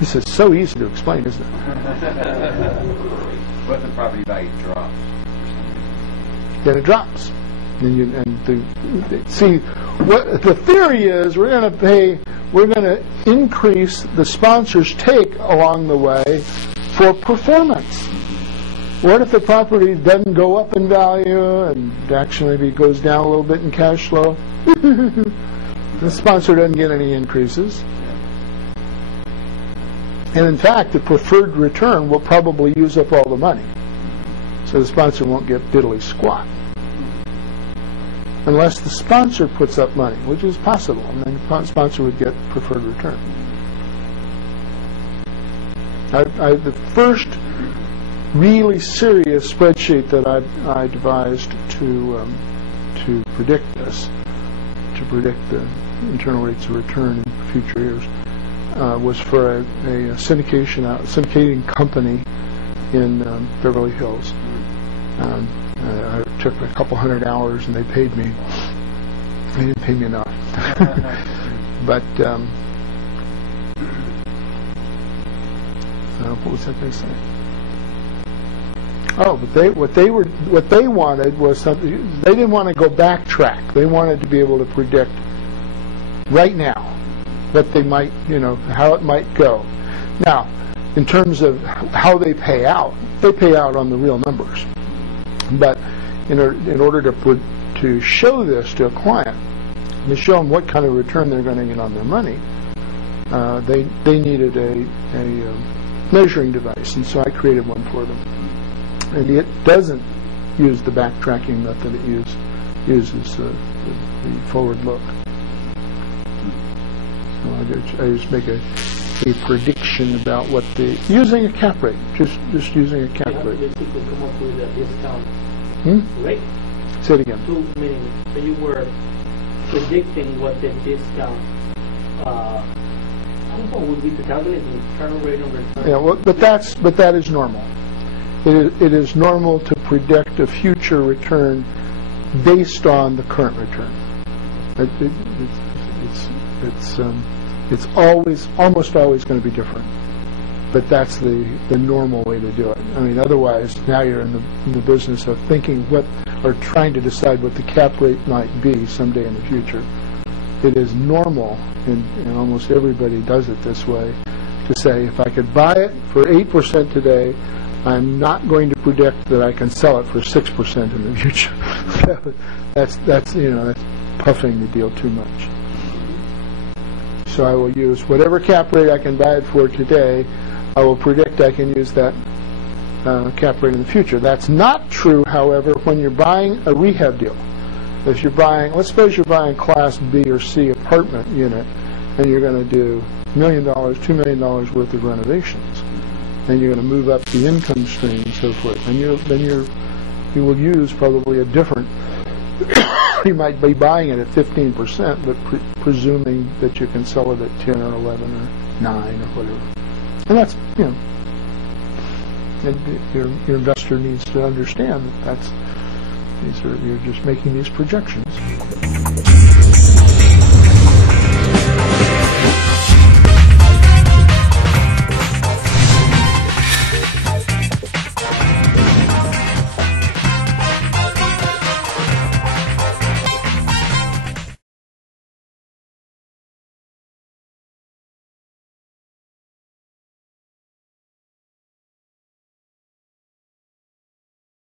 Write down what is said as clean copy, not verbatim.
This is so easy to explain, isn't it? What if the property value drops? Then it drops. See, what the theory is, we're going to increase the sponsor's take along the way for performance. What if the property doesn't go up in value and actually maybe goes down a little bit in cash flow? The sponsor doesn't get any increases. And in fact, the preferred return will probably use up all the money. So the sponsor won't get diddly squat. Unless the sponsor puts up money, which is possible, and then the sponsor would get preferred return. The first really serious spreadsheet that I devised to predict this, to predict the internal rates of return in future years, was for a syndicating company in Beverly Hills. I took a couple hundred hours and they paid me. They didn't pay me enough. But what was I going to say? Oh, but what they wanted was something. They didn't want to go backtrack. They wanted to be able to predict right now what they might, how it might go. Now, in terms of how they pay out on the real numbers. But in order to show this to a client, to show them what kind of return they're going to get on their money, they needed a measuring device, and so I created one for them. And it doesn't use the backtracking method; it uses the forward look. So I just make a prediction about what using a cap rate, just using a cap rate. You come up with a discount rate. Say it again. So you were predicting what the discount. Would be to calculate the internal rate of return. Yeah, well, but that is normal. It is normal to predict a future return based on the current return. It's almost always going to be different. But that's the normal way to do it. I mean, otherwise, now you're in the business of thinking or trying to decide what the cap rate might be someday in the future. It is normal, and almost everybody does it this way, to say, if I could buy it for 8% today, I'm not going to predict that I can sell it for 6% in the future. that's puffing the deal too much. So I will use whatever cap rate I can buy it for today. I will predict I can use that cap rate in the future. That's not true, however, when you're buying a rehab deal. If you're buying, let's suppose you're buying Class B or C apartment unit, and you're going to do $1 million, $2 million worth of renovations, and you're going to move up the income stream and so forth, and you will use probably a different. You might be buying it at 15%, but presuming that you can sell it at 10 or 11 or 9 or whatever. And that's, and your investor needs to understand that you're just making these projections.